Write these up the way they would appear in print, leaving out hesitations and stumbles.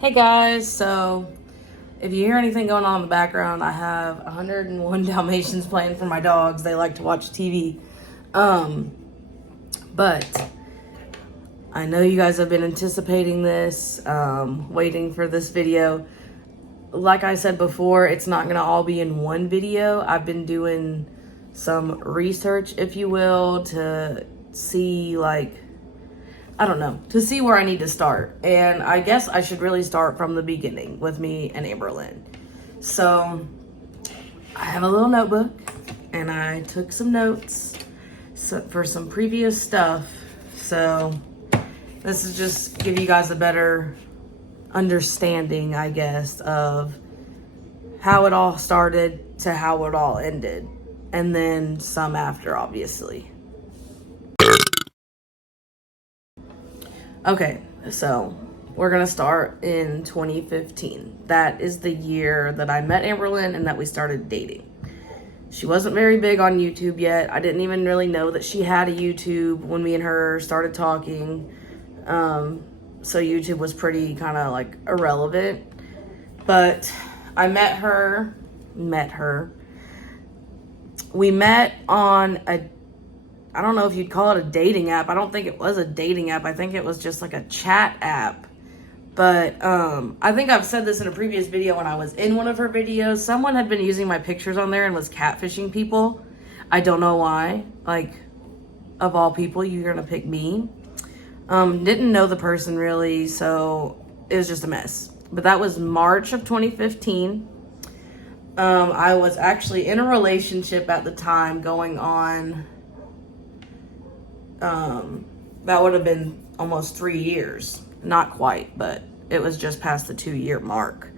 Hey guys, so if you hear anything going on in the background, I have 101 Dalmatians playing for my dogs. They like to watch TV. But I know you guys have been anticipating this, waiting for this video. Like I said before, it's not going to all be in one video. I've been doing some research, if you will, to see to see where I need to start. And I guess I should really start from the beginning with me and Amberlynn. So I have a little notebook and I took some notes for some previous stuff. So this is just give you guys a better understanding, I guess, of how it all started to how it all ended. And then some after, obviously. Okay, so we're gonna start in 2015. That is the year that I met Amberlynn and that we started dating. She wasn't very big on YouTube yet. I didn't even really know that she had a YouTube when me and her started talking. So YouTube was pretty kind of like irrelevant. But I met her. We met on I don't know if you'd call it a dating app. I don't think it was a dating app. I think it was just like a chat app. But I think I've said this in a previous video when I was in one of her videos. Someone had been using my pictures on there and was catfishing people. I don't know why. Like, of all people, you're going to pick me. Didn't know the person really, so it was just a mess. But that was March of 2015. I was actually in a relationship at the time going on... that would have been almost 3 years. Not quite, but it was just past the 2-year mark.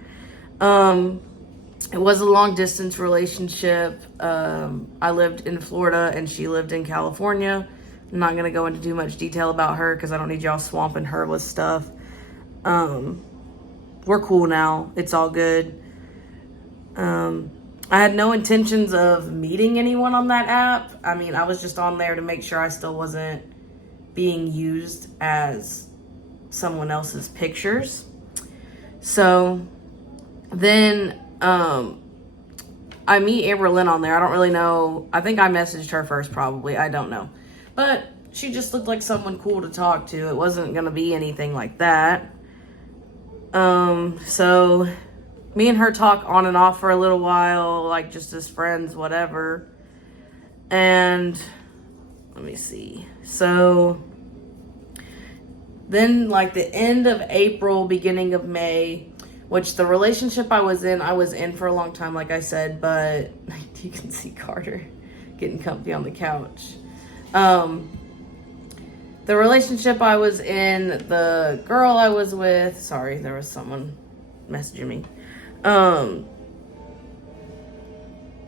It was a long distance relationship. I lived in Florida and she lived in California. I'm not going to go into too much detail about her because I don't need y'all swamping her with stuff. We're cool now. It's all good. I had no intentions of meeting anyone on that app. I mean, I was just on there to make sure I still wasn't being used as someone else's pictures. So then I meet Amberlynn on there. I don't really know. I think I messaged her first probably. I don't know. But she just looked like someone cool to talk to. It wasn't going to be anything like that. So... me and her talk on and off for a little while, like just as friends, whatever. And let me see. So then like the end of April, beginning of May, which the relationship I was in for a long time, like I said, but you can see Carter getting comfy on the couch. The relationship I was in, the girl I was with, sorry, there was someone messaging me.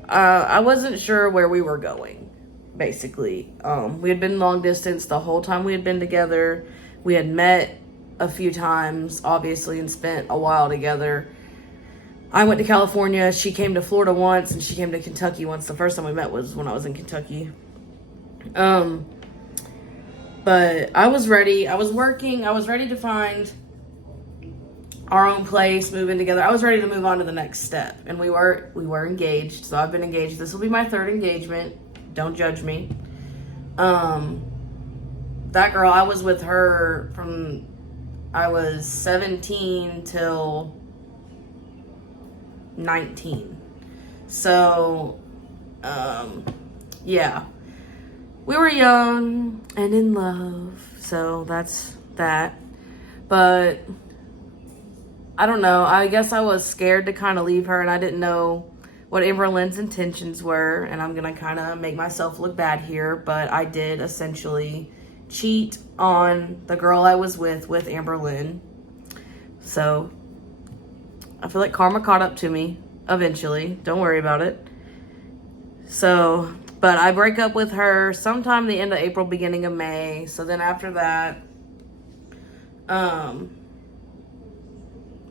I wasn't sure where we were going, basically. We had been long distance the whole time we had been together. We had met a few times, obviously, and spent a while together. I went to California. She came to Florida once, and she came to Kentucky once. The first time we met was when I was in Kentucky. But I was ready. I was working. I was ready to find our own place, moving together. I was ready to move on to the next step, and we were engaged. So I've been engaged. This will be my 3rd engagement. Don't judge me. That girl, I was with her from I was 17 till 19. So yeah, we were young and in love, so that's that. But I don't know. I guess I was scared to kind of leave her, and I didn't know what Amberlynn's intentions were, and I'm going to kind of make myself look bad here, but I did essentially cheat on the girl I was with Amberlynn. So I feel like karma caught up to me eventually. Don't worry about it. So, but I break up with her sometime the end of April, beginning of May. So then after that,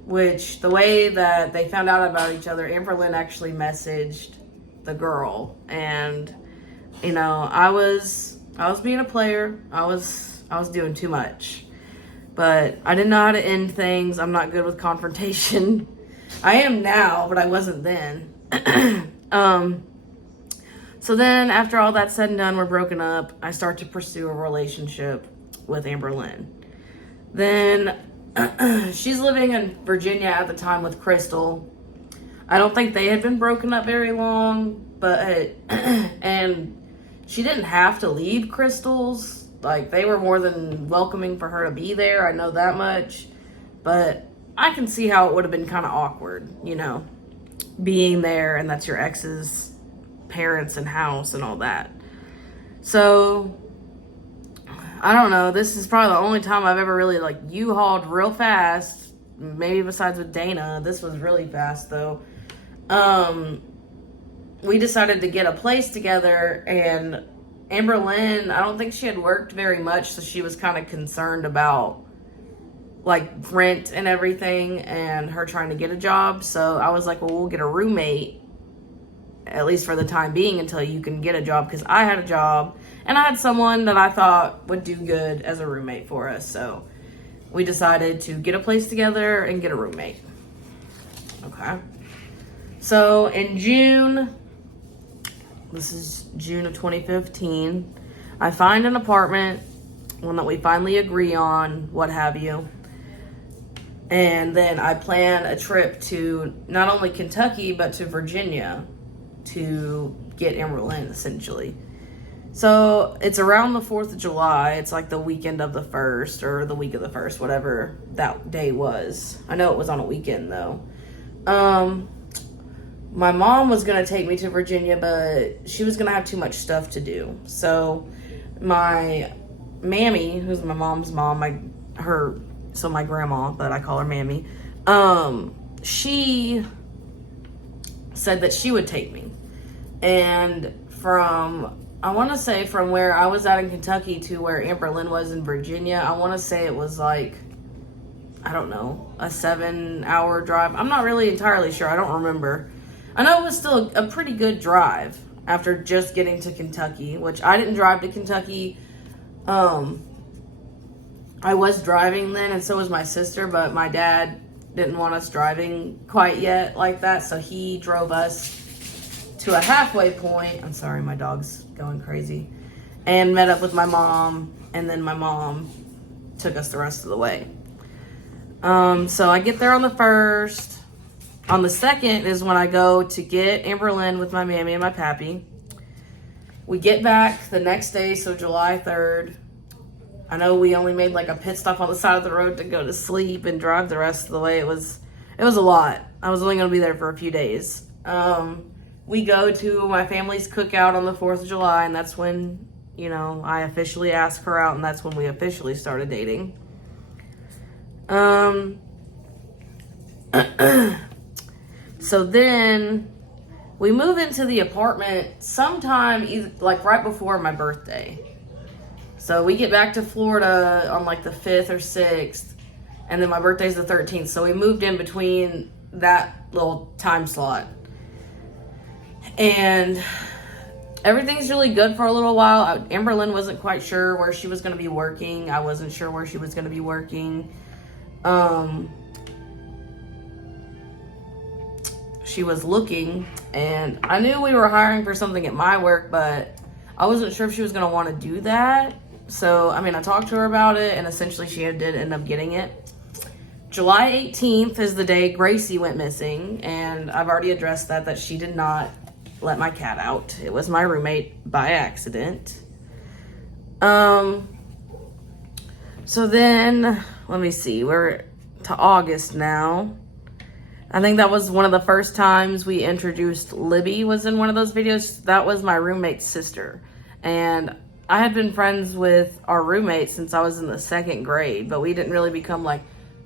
which the way that they found out about each other, Amberlynn actually messaged the girl, and I was being a player. I was doing too much. But I didn't know how to end things. I'm not good with confrontation. I am now, but I wasn't then. So then after all that's said and done, we're broken up. I start to pursue a relationship with Amber Lynn. Then she's living in Virginia at the time with Crystal. I don't think they had been broken up very long, but and she didn't have to leave Crystal's. Like, they were more than welcoming for her to be there. I know that much. But I can see how it would have been kind of awkward, you know, being there and that's your ex's parents and house and all that. So, I don't know. This is probably the only time I've ever really, like, U-hauled real fast. Maybe besides with Dana. This was really fast, though. We decided to get a place together, and Amber Lynn, I don't think she had worked very much, so she was kind of concerned about, like, rent and everything, and her trying to get a job. So I was like, well, we'll get a roommate, at least for the time being, until you can get a job, because I had a job, and I had someone that I thought would do good as a roommate for us. So we decided to get a place together and get a roommate. Okay. So in June, this is June of 2015, I find an apartment, one that we finally agree on, what have you. And then I plan a trip to not only Kentucky, but to Virginia to get Amber Lynn, essentially. So it's around the 4th of July. It's like the weekend of the 1st, or the week of the 1st, whatever that day was. I know it was on a weekend, though. My mom was going to take me to Virginia, but she was going to have too much stuff to do. So my mammy, who's my mom's mom, my grandma, but I call her Mammy, she said that she would take me. And I want to say from where I was at in Kentucky to where Amber Lynn was in Virginia, I want to say it was like, I don't know, a 7-hour drive. I'm not really entirely sure. I don't remember. I know it was still a pretty good drive after just getting to Kentucky, which I didn't drive to Kentucky. I was driving then, and so was my sister, but my dad didn't want us driving quite yet like that, so he drove us to a halfway point. I'm sorry, my dog's going crazy. And met up with my mom, and then my mom took us the rest of the way. So I get there on the 1st. On the 2nd is when I go to get Amber Lynn with my mammy and my pappy. We get back the next day, so July 3rd. I know we only made like a pit stop on the side of the road to go to sleep and drive the rest of the way. It was a lot. I was only going to be there for a few days. We go to my family's cookout on the 4th of July, and that's when, you know, I officially asked her out, and that's when we officially started dating. So then we move into the apartment sometime either like right before my birthday. So we get back to Florida on like the 5th or 6th, and then my birthday's the 13th. So we moved in between that little time slot. And everything's really good for a little while. Amber Lynn wasn't quite sure where she was going to be working. I wasn't sure where she was going to be working. She was looking, and I knew we were hiring for something at my work, but I wasn't sure if she was going to want to do that. So, I mean, I talked to her about it, and essentially she did end up getting it. July 18th is the day Gracie went missing, and I've already addressed that she did not let my cat out. It was my roommate by accident. So then, let me see, we're to August now. I think that was one of the first times we introduced Libby, was in one of those videos. That was my roommate's sister. And I had been friends with our roommate since I was in the 2nd grade, but we didn't really become like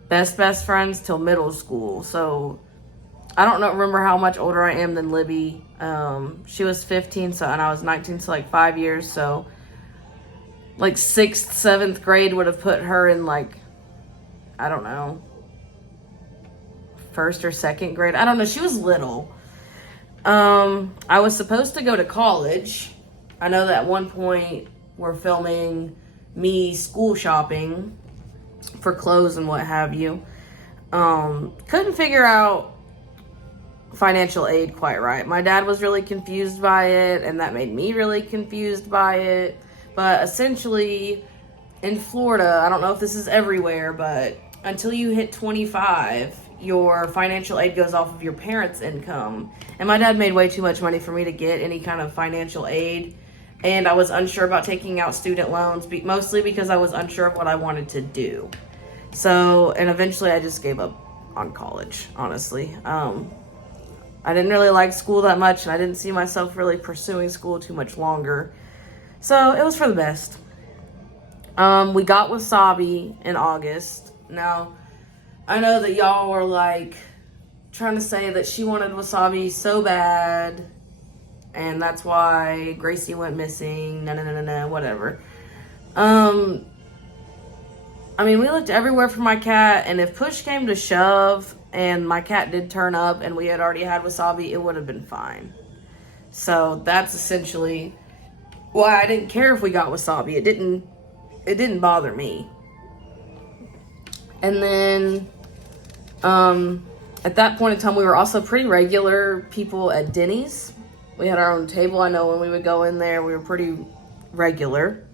best friends till middle school. So I don't remember how much older I am than Libby. She was 15, and I was 19, so like 5 years. So like 6th, 7th grade would have put her in like, I don't know, 1st or 2nd grade. I don't know. She was little. I was supposed to go to college. I know that at one point we're filming me school shopping, for clothes and what have you. Couldn't figure out financial aid quite right. My dad was really confused by it, and that made me really confused by it. But essentially, in Florida, I don't know if this is everywhere, but until you hit 25, your financial aid goes off of your parents' income. And my dad made way too much money for me to get any kind of financial aid. And I was unsure about taking out student loans, mostly because I was unsure of what I wanted to do. So, and eventually I just gave up on college, honestly. I didn't really like school that much, and I didn't see myself really pursuing school too much longer. So it was for the best. We got wasabi in August. Now, I know that y'all were like trying to say that she wanted wasabi so bad, and that's why Gracie went missing. No, whatever. I mean, we looked everywhere for my cat, and if push came to shove and my cat did turn up and we had already had wasabi, it would have been fine. So that's essentially why I didn't care if we got wasabi. It didn't bother me. And then at that point in time, we were also pretty regular people at Denny's. We had our own table. I know when we would go in there, we were pretty regular.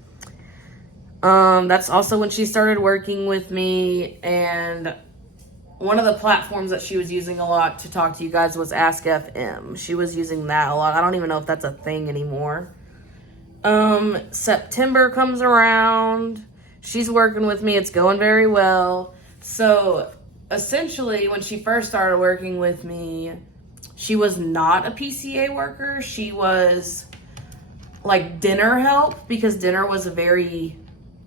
That's also when she started working with me, and one of the platforms that she was using a lot to talk to you guys was Ask FM. She was using that a lot. I don't even know if that's a thing anymore. September comes around. She's working with me. It's going very well. So essentially, when she first started working with me, she was not a PCA worker. She was like dinner help, because dinner was a very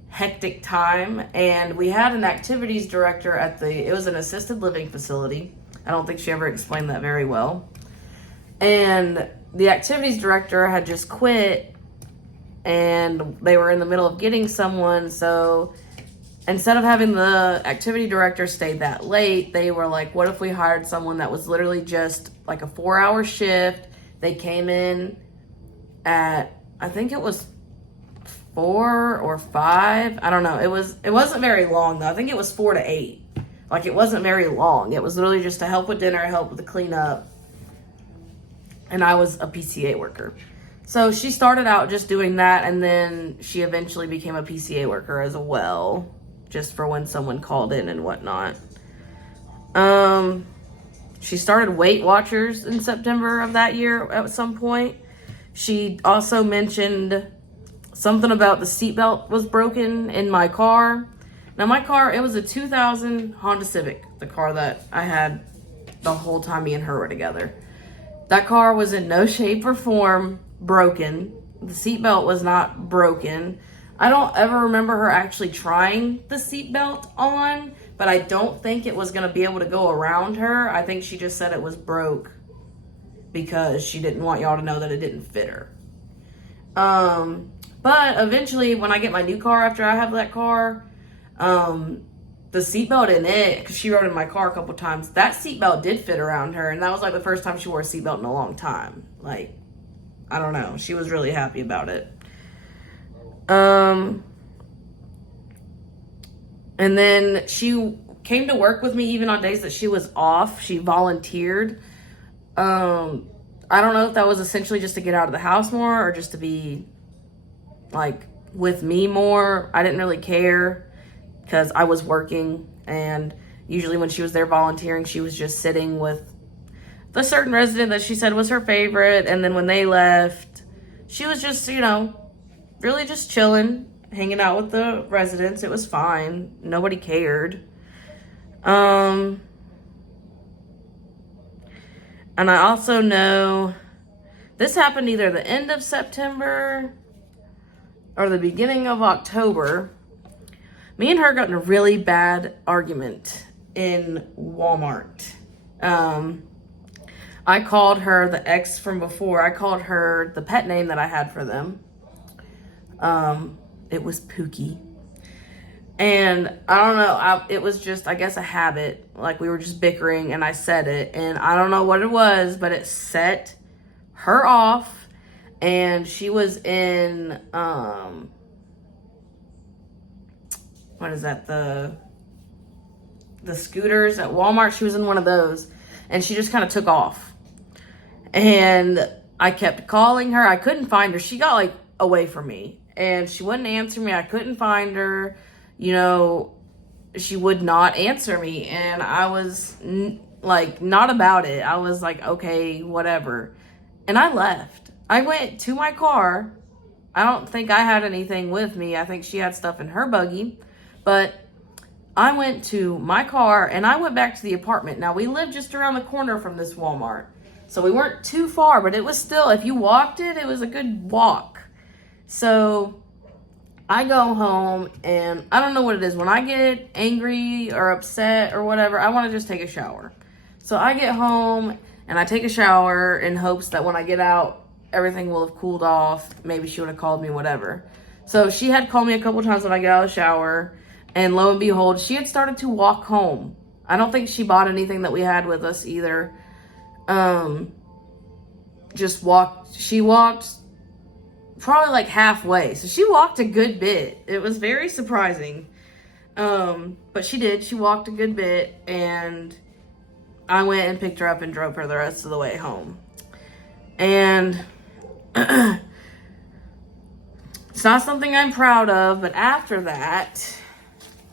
hectic time, and we had an activities director it was an assisted living facility. I don't think she ever explained that very well. And the activities director had just quit, and they were in the middle of getting someone, so instead of having the activity director stay that late, they were like, what if we hired someone that was literally just like a 4-hour shift? They came in at, I think it was 4 or 5. I don't know. It wasn't very long though. I think it was 4 to 8. Like, it wasn't very long. It was literally just to help with dinner, help with the cleanup. And I was a PCA worker. So she started out just doing that, and then she eventually became a PCA worker as well, just for when someone called in and whatnot. She started Weight Watchers in September of that year at some point. She also mentioned something about the seatbelt was broken in my car. Now, my car, it was a 2000 Honda Civic, the car that I had the whole time me and her were together. That car was in no shape or form broken. The seatbelt was not broken. I don't ever remember her actually trying the seatbelt on, but I don't think it was going to be able to go around her. I think she just said it was broke because she didn't want y'all to know that it didn't fit her. But eventually, when I get my new car after I have that car, the seatbelt in it, because she rode in my car a couple times, that seatbelt did fit around her, and that was like the first time she wore a seatbelt in a long time. Like, I don't know. She was really happy about it. And then she came to work with me even on days that she was off. She volunteered. I don't know if that was essentially just to get out of the house more or just to be like with me more. I didn't really care because I was working, and usually when she was there volunteering, she was just sitting with the certain resident that she said was her favorite. And then when they left, she was just, really just chilling, hanging out with the residents. It was fine. Nobody cared. And I also know this happened either the end of September or the beginning of October. Me and her got in a really bad argument in Walmart. I called her the ex from before. I called her the pet name that I had for them. It was Pookie. And I don't know, it was just, I guess, a habit. Like, we were just bickering, and I said it. And I don't know what it was, but it set her off. And she was in, what is that? the scooters at Walmart. She was in one of those, and she just kind of took off. And I kept calling her. I couldn't find her. She got like away from me, and she wouldn't answer me. I couldn't find her. You know, she would not answer me, and I was like not about it. I was like, okay, whatever. And I left. I went to my car. I don't think I had anything with me. I think she had stuff in her buggy. But I went to my car and I went back to the apartment. Now, we lived just around the corner from this Walmart. So we weren't too far, but it was still, if you walked it, it was a good walk. So I go home and I don't know what it is. When I get angry or upset or whatever, I want to just take a shower. So I get home and I take a shower in hopes that when I get out, everything will have cooled off. Maybe she would have called me, whatever. So she had called me a couple times when I get out of the shower. And lo and behold, she had started to walk home. I don't think she bought anything that we had with us either. Just walked. She walked probably like halfway. So she walked a good bit. It was very surprising. But she did. She walked a good bit. And I went and picked her up and drove her the rest of the way home. And it's not something I'm proud of, but after that,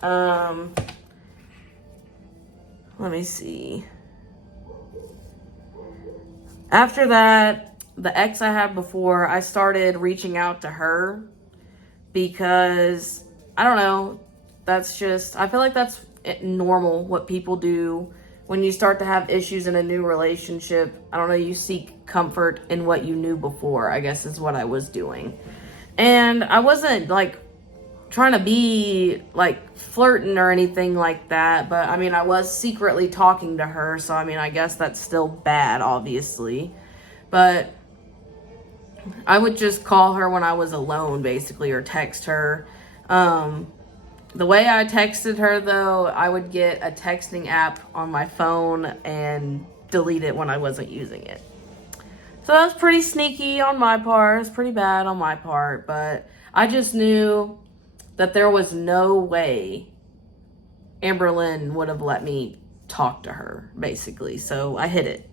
let me see. After that, the ex I had before, I started reaching out to her because, I don't know, that's just, I feel like that's normal, what people do when you start to have issues in a new relationship. I don't know, you seek comfort in what you knew before, I guess is what I was doing. And I wasn't like trying to be like flirting or anything like that, but I mean, I was secretly talking to her, so I mean, I guess that's still bad, obviously. But I would just call her when I was alone, basically, or text her. The way I texted her, though, I would get a texting app on my phone and delete it when I wasn't using it. So that was pretty sneaky on my part. It was pretty bad on my part, but I just knew that there was no way Amberlynn would have let me talk to her, basically. So I hid it.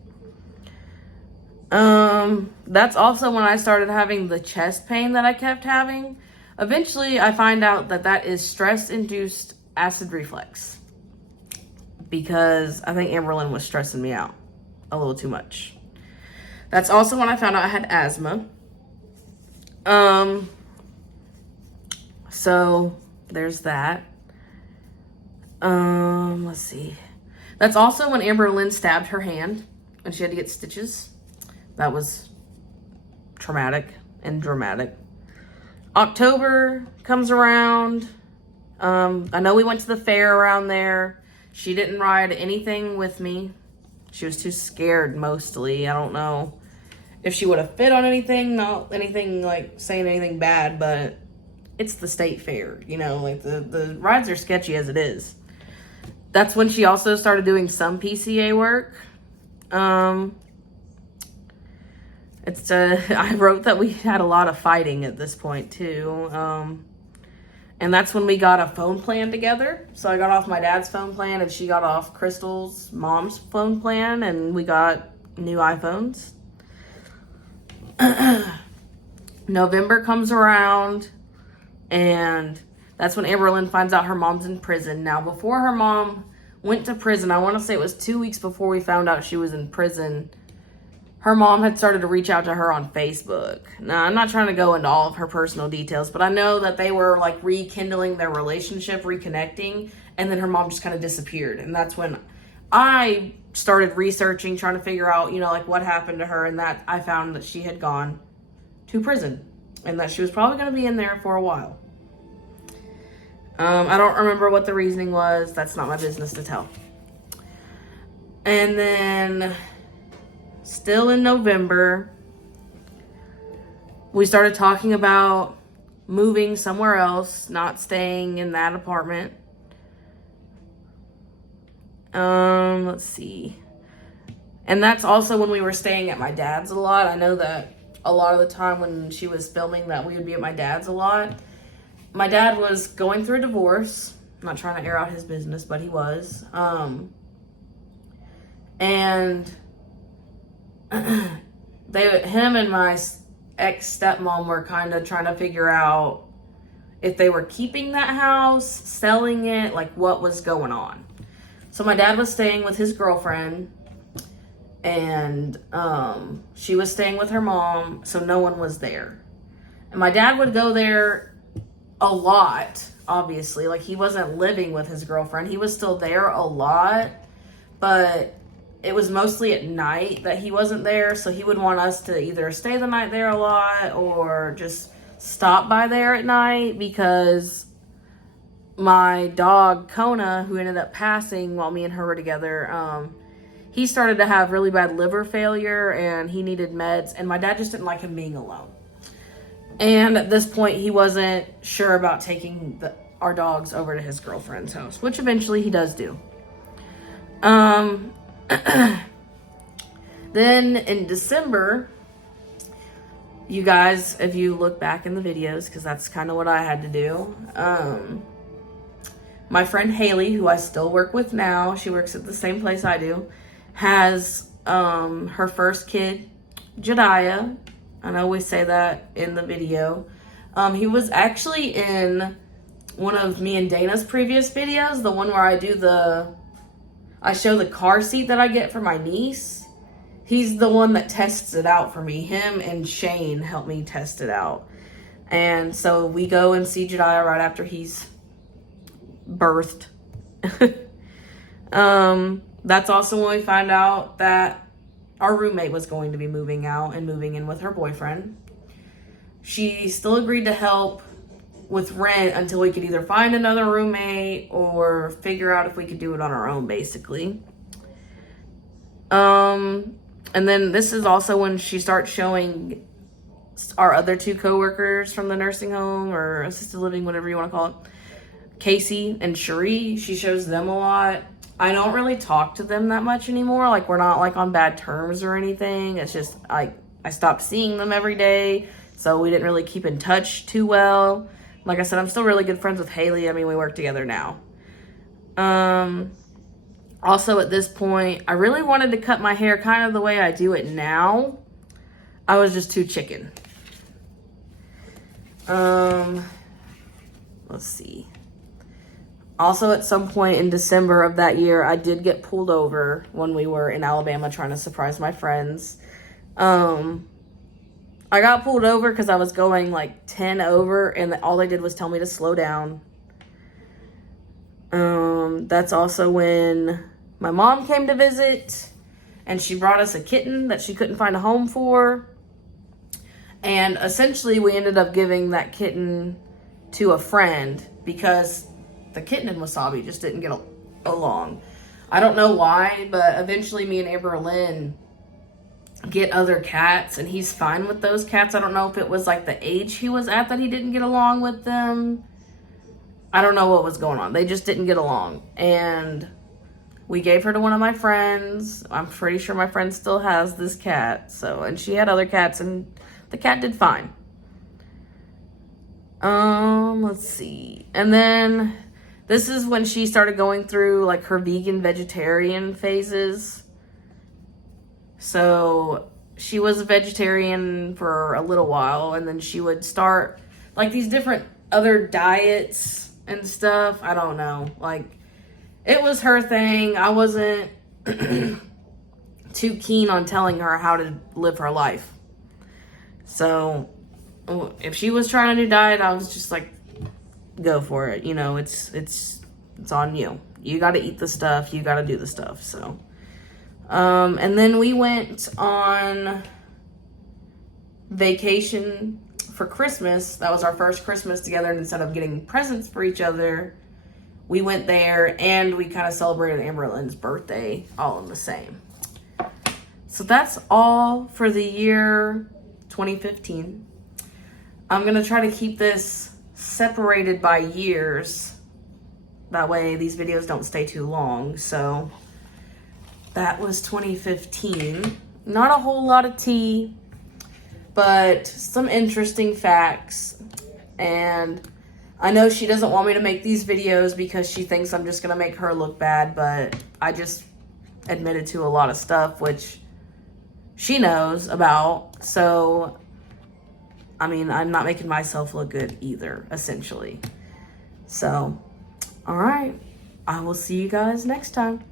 That's also when I started having the chest pain that I kept having. Eventually, I find out that that is stress-induced acid reflux, because I think Amberlynn was stressing me out a little too much. That's also when I found out I had asthma. So there's that. Let's see. That's also when Amberlynn stabbed her hand and she had to get stitches. That was traumatic and dramatic. October comes around. I know we went to the fair around there. She didn't ride anything with me. She was too scared, mostly. I don't know if she would have fit on anything, not anything like saying anything bad, but it's the state fair, you know, like the rides are sketchy as it is. That's when she also started doing some PCA work. I wrote that we had a lot of fighting at this point too. And that's when we got a phone plan together. So I got off my dad's phone plan and she got off Crystal's mom's phone plan, and we got new iPhones. November comes around and that's when Amberlynn finds out her mom's in prison. Now, before her mom went to prison, I want to say it was 2 weeks before we found out she was in prison, her mom had started to reach out to her on Facebook. Now, I'm not trying to go into all of her personal details, but I know that they were like rekindling their relationship, reconnecting, and then her mom just kind of disappeared. And that's when I started researching, trying to figure out, you know, like what happened to her, and that I found that she had gone to prison and that she was probably going to be in there for a while. I don't remember what the reasoning was. That's not my business to tell. And then still in November, we started talking about moving somewhere else, not staying in that apartment. Let's see. And that's also when we were staying at my dad's a lot. I know that a lot of the time when she was filming that we would be at my dad's a lot. My dad was going through a divorce, not trying to air out his business, but he was. And him and my ex-stepmom were kind of trying to figure out if they were keeping that house, selling it, like what was going on. So my dad was staying with his girlfriend, and she was staying with her mom, so no one was there. And my dad would go there a lot, obviously. Like, he wasn't living with his girlfriend. He was still there a lot, but it was mostly at night that he wasn't there, so he would want us to either stay the night there a lot or just stop by there at night, because my dog Kona, who ended up passing while me and her were together, he started to have really bad liver failure and he needed meds, and my dad just didn't like him being alone. And at this point, he wasn't sure about taking our dogs over to his girlfriend's house, which eventually he does do. Then in December, you guys, if you look back in the videos, because that's kind of what I had to do, my friend Haley, who I still work with now, she works at the same place I do, has her first kid, Jediah. I always say that in the video. He was actually in one of me and Dana's previous videos, the one where I show the car seat that I get for my niece. He's the one that tests it out for me. Him and Shane helped me test it out. And so we go and see Jediah right after he's birthed. That's also when we find out that our roommate was going to be moving out and moving in with her boyfriend. She still agreed to help with rent until we could either find another roommate or figure out if we could do it on our own, basically. And then this is also when she starts showing our other two coworkers from the nursing home or assisted living, whatever you want to call it, Casey and Cherie. She shows them a lot. I don't really talk to them that much anymore. Like, we're not like on bad terms or anything. It's just I stopped seeing them every day, so we didn't really keep in touch too well. Like I said, I'm still really good friends with Haley. I mean, we work together now. Also, at this point, I really wanted to cut my hair kind of the way I do it now. I was just too chicken. Let's see. Also, at some point in December of that year, I did get pulled over when we were in Alabama trying to surprise my friends. I got pulled over because I was going like 10 over, and all they did was tell me to slow down. That's also when my mom came to visit, and she brought us a kitten that she couldn't find a home for. And essentially, we ended up giving that kitten to a friend because the kitten and Wasabi just didn't get along. I don't know why, but eventually me and Amber Lynn get other cats, and he's fine with those cats. I don't know if it was like the age he was at that he didn't get along with them. I don't know what was going on. They just didn't get along. And we gave her to one of my friends. I'm pretty sure my friend still has this cat. And she had other cats, and the cat did fine. Let's see. And then this is when she started going through like her vegan vegetarian phases. So she was a vegetarian for a little while, and then she would start like these different other diets and stuff. I don't know. Like, it was her thing. I wasn't too keen on telling her how to live her life. So if she was trying a new diet, I was just like, go for it. You know, it's on you. You got to eat the stuff. You got to do the stuff. So, and then we went on vacation for Christmas. That was our first Christmas together. And instead of getting presents for each other, we went there and we kind of celebrated Amber Lynn's birthday all in the same. So that's all for the year 2015. I'm going to try to keep this separated by years. That way these videos don't stay too long. So that was 2015. Not a whole lot of tea, but some interesting facts. And I know she doesn't want me to make these videos because she thinks I'm just going to make her look bad, but I just admitted to a lot of stuff, which she knows about. So, I mean, I'm not making myself look good either, essentially. So, all right. I will see you guys next time.